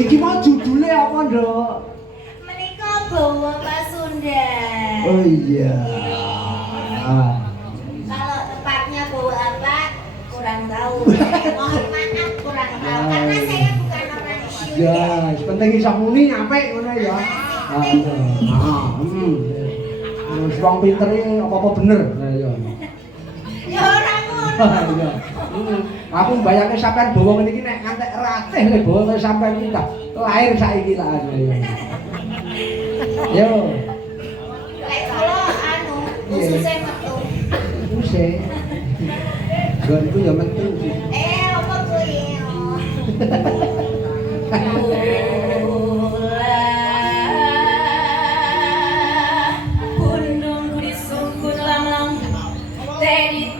Iki mau judulnya apa, Nduk? Menika Bawa Pasundan. Oh iya. Kalau tepatnya bawa apa kurang tahu. Mohon maaf kurang tahu karena saya bukan orang Isyu. Ya, penting iso muni apik ngono ya. Wis wong pinter iki apa-apa bener. Nah ya. Ya ora ngono. Iya. Aku mbayangke sampean bawa ngene iki nek ngantek ratih le bawa kaya sampean iki ta. Lahir saiki lah. Yo. Lek kula anu ususe metu. Ususe. Gonku ya metu. Apa kuwi? Bundung kuwi sungkun lamlang. Dari